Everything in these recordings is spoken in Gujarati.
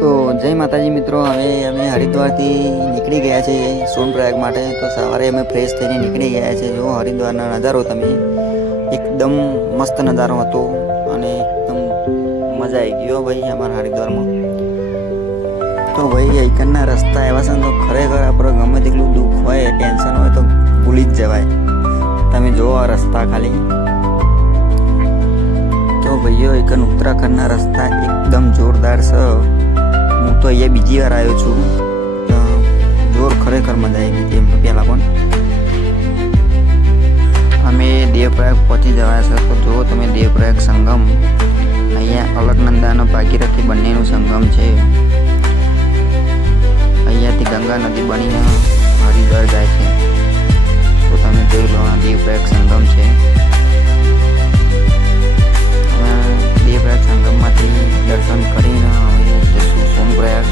તો જય માતાજી મિત્રો, હવે અમે હરિદ્વારથી નીકળી ગયા છીએ સોનપ્રયાગ માટે। તો સવારે અમે ફ્રેશ થઈને નીકળી ગયા છે। જો હરિદ્વારનો નજારો તમે એકદમ મસ્ત નજારો હતો અને એકદમ મજા આવી ગયો ભાઈ અમારા હરિદ્વારમાં। તો ભાઈ અહીંકરના રસ્તા એવા છે તો ખરેખર આપણે ગમે તેટલું દુઃખ હોય ટેન્શન હોય તો ભૂલી જ જવાય। તમે જુઓ આ રસ્તા ખાલી। તો ભાઈઓ અહીંકન ઉત્તરાખંડના રસ્તા એકદમ જોરદાર છે। હું તો અહીંયા બીજી વાર આવ્યો છું। જોર ખરેખર મજા આવી ગઈ હતી પહેલાં પણ। અમે દેવપ્રયાગ પહોંચી જવા છે। તો જુઓ તમે દેવપ્રયાગ સંગમ, અહીંયા અલકનંદા અને ભાગીરથી બંનેનું સંગમ છે। અહીંયાથી ગંગા નદી બનીને હરિદ્વાર જાય છે। તો તમે જોઈ લો આ દેવપ્રયાગ સંગમ છે। દેવપ્રયાગ સંગમમાંથી દર્શન કરીને હવે જશું સોનપ્રયાગ।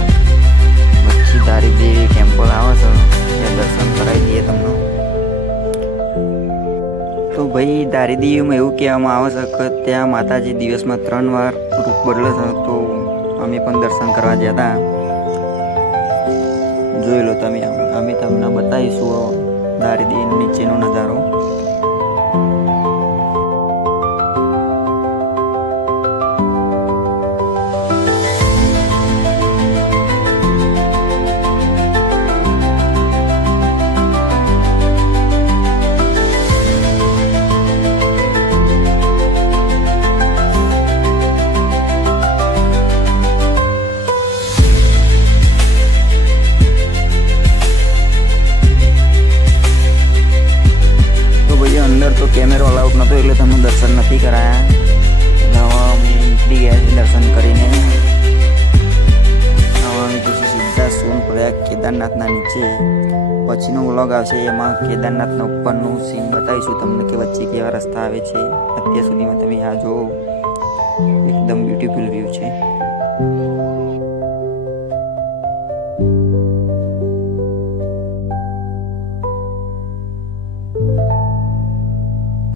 વચ્ચે દારીદેવી ટેમ્પલ આવે છે, ત્યાં દર્શન કરાવી દઈએ તમને। તો ભાઈ દારીદેવીમાં એવું કહેવામાં આવે છે કે ત્યાં માતાજી દિવસમાં 3 વાર રૂપ બદલે છે। તો અમે પણ દર્શન કરવા ગયા હતા। જોઈ લો તમે, અમે તમને બતાવીશું દારીદેવીનો નીચેનો નજારો। અંદર તો કેમેરો અલાઉડ નહોતો એટલે તમને દર્શન નથી કરાયા। એટલે હવે અમે નીકળી ગયા છીએ દર્શન કરીને। હવે અમે જઈશું સીધા સોનપ્રયાગ કેદારનાથના નીચે। પછીનો વ્લોગ આવશે, એમાં કેદારનાથના ઉપરનું સીન બતાવીશું તમને કે વચ્ચે કેવા રસ્તા આવે છે। અત્યાર સુધીમાં તમે આ જુઓ, એકદમ બ્યુટીફુલ વ્યૂ છે।